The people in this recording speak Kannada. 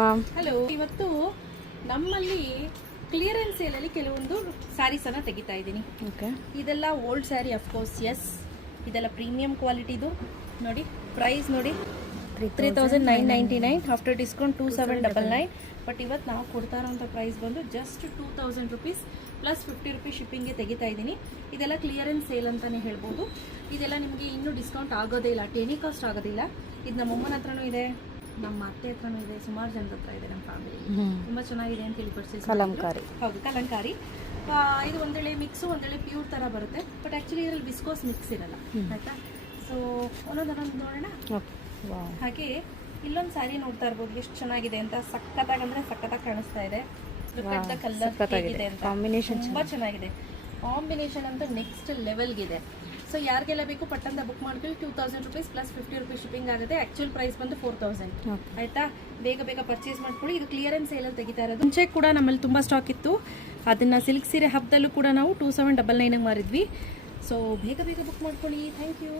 ಮ್ಯಾಮ್. ಹಲೋ, ಇವತ್ತು ನಮ್ಮಲ್ಲಿ ಕ್ಲಿಯರೆನ್ಸ್ ಸೇಲಲ್ಲಿ ಕೆಲವೊಂದು ಸ್ಯಾರೀಸನ್ನು ತೆಗಿತಾ ಇದ್ದೀನಿ. ಓಕೆ, ಇದೆಲ್ಲ ಓಲ್ಡ್ ಸ್ಯಾರಿ, ಅಫ್ಕೋರ್ಸ್. ಎಸ್, ಇದೆಲ್ಲ ಪ್ರೀಮಿಯಂ ಕ್ವಾಲಿಟಿದು. ನೋಡಿ ಪ್ರೈಸ್ ನೋಡಿ, 3999 ಆಫ್ಟರ್ ಡಿಸ್ಕೌಂಟ್ 2799. ಬಟ್ ಇವತ್ತು ನಾವು ಕೊಡ್ತಾ ಇರೋಂಥ ಪ್ರೈಸ್ ಬಂದು ಜಸ್ಟ್ 2000 ರುಪೀಸ್ ಪ್ಲಸ್ 50 ರುಪೀಸ್ ಶಿಪ್ಪಿಂಗ್ಗೆ ತೆಗಿತಾ ಇದ್ದೀನಿ. ಇದೆಲ್ಲ ಕ್ಲಿಯರೆನ್ಸ್ ಸೇಲ್ ಅಂತಲೇ ಹೇಳ್ಬೋದು. ಇದೆಲ್ಲ ನಿಮಗೆ ಇನ್ನೂ ಡಿಸ್ಕೌಂಟ್ ಆಗೋದೇ ಇಲ್ಲ, ಟೆಲಿಕಾಸ್ಟ್ ಆಗೋದಿಲ್ಲ. ಇದು ನಮ್ಮ ಅಮ್ಮನ ಹತ್ರನೂ ಇದೆ, ನಮ್ಮ ಅತ್ತೆ ಹತ್ರನೂ ಇದೆ, ಸುಮಾರು ಜನದ ಹತ್ರ ಇದೆ. ನಮ್ಮ ಫ್ಯಾಮಿಲಿ ತುಂಬ ಚೆನ್ನಾಗಿದೆ ಅಂತ ಹೇಳಿ ಪರ್ಚೇಸ್. ಕಲಂಕಾರಿ. ಹೌದು, ಕಲಂಕಾರಿ. ಇದು ಒಂದೇಳೆ ಮಿಕ್ಸು, ಒಂದೇಳೆ ಪ್ಯೂರ್ ಥರ ಬರುತ್ತೆ. ಬಟ್ ಆ್ಯಕ್ಚುಲಿ ಇದರಲ್ಲಿ ವಿಸ್ಕೋಸ್ ಮಿಕ್ಸ್ ಇರಲ್ಲ, ಆಯಿತಾ. ಸೊ ಒಂದೊಂದು ನೋಡೋಣ. ಹಾಗೆ ಇಲ್ಲೊಂದು ಸ್ಯಾರಿ ನೋಡ್ತಾ ಇರ್ಬೋದು, ಎಷ್ಟು ಚೆನ್ನಾಗಿದೆ ಅಂತ. ಸಖತ್ತಾಗಿ ಅಂದರೆ ಸಖತ್ತಾಗಿ ಕಾಣಿಸ್ತಾ ಇದೆ. ಕಲರ್ ಹೇಗಿದೆ ಅಂತ, ಕಾಂಬಿನೇಷನ್ ತುಂಬ ಚೆನ್ನಾಗಿದೆ. ಕಾಂಬಿನೇಷನ್ ಅಂತ ನೆಕ್ಸ್ಟ್ ಲೆವೆಲ್ಗಿದೆ. ಸೊ ಯಾರಿಗೆಲ್ಲ ಬೇಕು ಪಟ್ಟಂತ ಬುಕ್ ಮಾಡ್ಕೊಳ್ಳಿ. 2000 ರುಪೀಸ್ ಪ್ಲಸ್ 50 ರುಪೀಸ್ ಶಿಪ್ಪಿಂಗ್ ಆಗುತ್ತೆ. ಆ್ಯಕ್ಚುಯಲ್ ಪ್ರೈಸ್ ಬಂದು 4000, ಆಯಿತಾ. ಬೇಗ ಪರ್ಚೇಸ್ ಮಾಡ್ಕೊಳ್ಳಿ. ಇದು ಕ್ಲಿಯರೆನ್ಸ್ ಸೇಲಲ್ಲಿ ತೆಗಿತಾ ಇರೋದು. ಮುಂಚೆ ಕೂಡ ನಮ್ಮಲ್ಲಿ ತುಂಬ ಸ್ಟಾಕ್ ಇತ್ತು. ಅದನ್ನು ಸಿಲ್ಕ್ ಸೀರೆ ಹಬ್ಬದಲ್ಲೂ ಕೂಡ ನಾವು 2799 ಮಾರಿದ್ವಿ. ಸೊ ಬೇಗ ಬುಕ್ ಮಾಡ್ಕೊಳ್ಳಿ. Thank you.